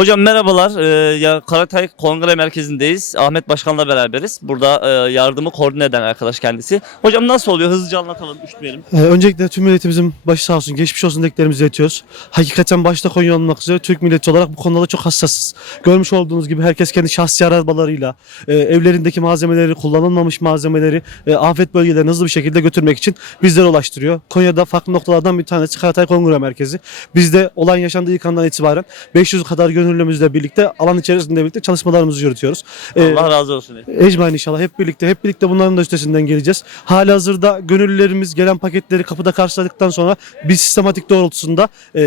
Hocam merhabalar. Ee, ya Karatay Kongre Merkezi'ndeyiz. Ahmet Başkan'la beraberiz. Burada e, yardımı koordine eden arkadaş kendisi. Hocam nasıl oluyor? Hızlıca anlatalım, üşütmeyelim. Ee, öncelikle tüm milletimizin başı sağ olsun, geçmiş olsun dileklerimizi iletiyoruz. Hakikaten başta Konya olmak üzere Türk milleti olarak bu konuda çok hassasız. Görmüş olduğunuz gibi herkes kendi şahsi arabalarıyla e, evlerindeki malzemeleri, kullanılmamış malzemeleri e, afet bölgelerine hızlı bir şekilde götürmek için bizlere ulaştırıyor. Konya'da farklı noktalardan bir tanesi Karatay Kongre Merkezi. Bizde olan yaşandığı ilk andan itibaren 500 kadar gönüllümüzle birlikte alan içerisinde birlikte çalışmalarımızı yürütüyoruz. Ee, Allah razı olsun. Ecmain inşallah hep birlikte hep birlikte bunların da üstesinden geleceğiz. Hali hazırda gönüllülerimiz gelen paketleri kapıda karşıladıktan sonra bir sistematik doğrultusunda e,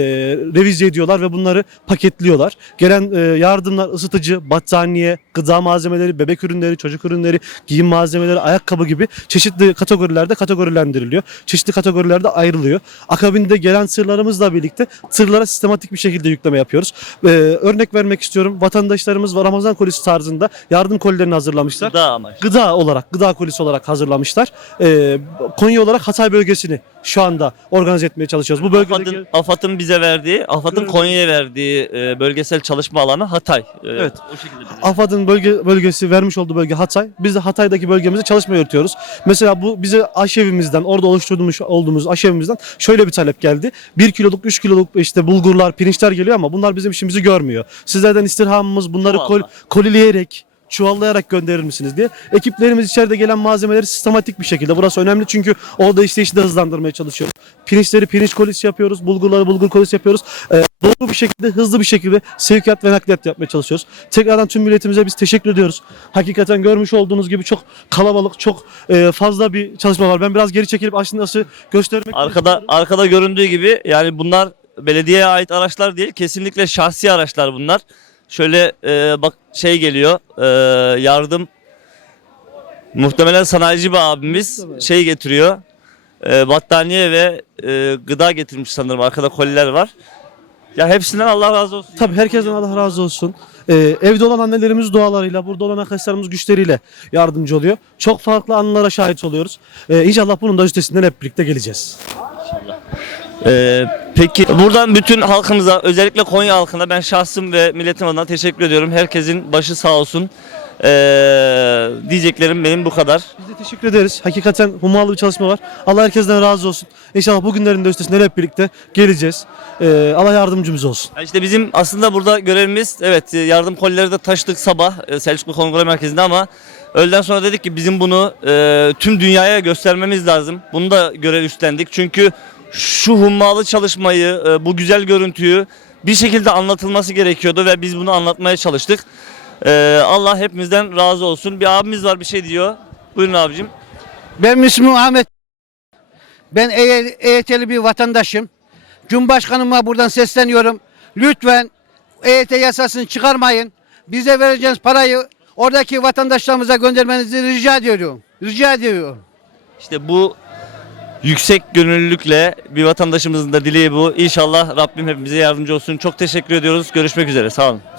revize ediyorlar ve bunları paketliyorlar. Gelen e, yardımlar ısıtıcı, battaniye, gıda malzemeleri, bebek ürünleri, çocuk ürünleri, giyim malzemeleri, ayakkabı gibi çeşitli kategorilerde kategorilendiriliyor. Çeşitli kategorilerde ayrılıyor. Akabinde gelen tırlarımızla birlikte tırlara sistematik bir şekilde yükleme yapıyoruz. E, örnek vermek istiyorum. Vatandaşlarımız var Ramazan kolisi tarzında yardım kolilerini hazırlamışlar Gıda amaç. gıda olarak, gıda kolisi olarak hazırlamışlar. Ee, Konya olarak Hatay bölgesini şu anda organize etmeye çalışıyoruz. Bu bölgedeki AFAD'ın, AFAD'ın bize verdiği, AFAD'ın. Konya'ya verdiği e, bölgesel çalışma alanı Hatay. E, Evet. O şekilde. bize. AFAD'ın bölge, bölgesi vermiş olduğu bölge Hatay. Biz de Hatay'daki bölgemizde çalışma yürütüyoruz. Mesela bu bize aşevimizden, orada oluşturmuş olduğumuz aşevimizden şöyle bir talep geldi. 1 kiloluk, 3 kiloluk işte bulgurlar, pirinçler geliyor ama bunlar bizim işimizi görmüyor. Sizlerden istirhamımız bunları kol, kolileyerek çuvallayarak gönderir misiniz diye. Ekiplerimiz içeride gelen malzemeleri sistematik bir şekilde. Burası önemli çünkü orada işleyişi de hızlandırmaya çalışıyoruz. Pirinçleri pirinç kolisi yapıyoruz. Bulgurları bulgur kolisi yapıyoruz. Ee, doğru bir şekilde, hızlı bir şekilde sevkiyat ve nakliyat yapmaya çalışıyoruz. Tekrardan tüm milletimize biz teşekkür ediyoruz. Hakikaten görmüş olduğunuz gibi çok kalabalık, çok e, fazla bir çalışma var. Ben biraz geri çekilip aslında göstermek Arkada arkada göründüğü gibi yani bunlar belediyeye ait araçlar değil. Kesinlikle şahsi araçlar bunlar. Şöyle e, bak şey geliyor. e, yardım muhtemelen sanayici bir abimiz şey getiriyor. e, battaniye ve e, gıda getirmiş sanırım. Arkada koliler var. Ya hepsinden Allah razı olsun. Tabii herkesten Allah razı olsun. Ee, evde olan annelerimiz dualarıyla, burada olan arkadaşlarımız güçleriyle yardımcı oluyor. Çok farklı anılara şahit oluyoruz. Ee, inşallah bunun da üstesinden hep birlikte geleceğiz. Ee, peki buradan bütün halkımıza özellikle Konya halkına ben şahsım ve milletim adına teşekkür ediyorum. Herkesin başı sağ olsun. Ee, diyeceklerim benim bu kadar. Biz de teşekkür ederiz. Hakikaten hummalı bir çalışma var. Allah herkesten razı olsun. İnşallah bugünlerin de üstesinden hep birlikte geleceğiz. Ee, Allah yardımcımız olsun. Ya İşte bizim aslında burada görevimiz evet yardım kolileri de taşıdık sabah e, Selçuklu Kongre Merkezi'nde ama öğleden sonra dedik ki bizim bunu e, tüm dünyaya göstermemiz lazım. Bunu da görev üstlendik. Çünkü şu hummalı çalışmayı, e, bu güzel görüntüyü bir şekilde anlatılması gerekiyordu ve biz bunu anlatmaya çalıştık. E, Allah hepimizden razı olsun. Bir abimiz var bir şey diyor. Buyurun abicim. Ben Müslüm Ahmet. Ben E- EYT'li bir vatandaşım. Cumhurbaşkanıma buradan sesleniyorum. Lütfen EYT yasasını çıkarmayın. Bize vereceğiniz parayı oradaki vatandaşlarımıza göndermenizi rica ediyorum. Rica ediyorum. İşte bu yüksek gönüllülükle bir vatandaşımızın da dileği bu. İnşallah Rabbim hepimize yardımcı olsun. Çok teşekkür ediyoruz. Görüşmek üzere. Sağ olun.